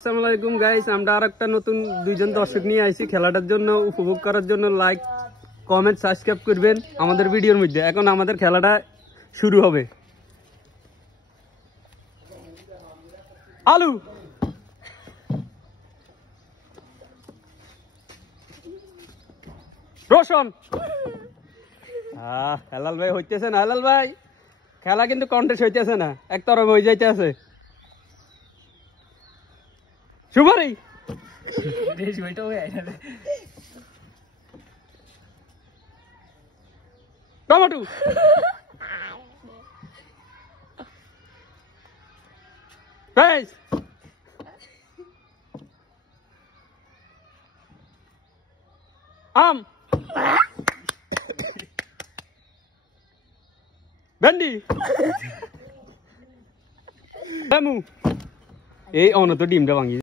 আসসালামু আলাইকুম গাইস, আমরা আরেকটা নতুন দুইজন দর্শক নিয়ে আইছি খেলাটার জন্য উপভোগ করার জন্য। লাইক কমেন্ট সাবস্ক্রাইব করবেন আমাদের ভিডিওর মধ্যে। এখন আমাদের খেলাটা শুরু হবে। আলু রোশন হেলাল ভাই হইতেছে না। হেলাল ভাই খেলা কিন্তু কন্টেস্ট হইতেছে না, একতরফা হয়ে যাইতে আছে। সুপারি টমেটো পেঁয়াজ আম ভেন্ডি লেবু এই অন্য তো ডিমটা ভাঙি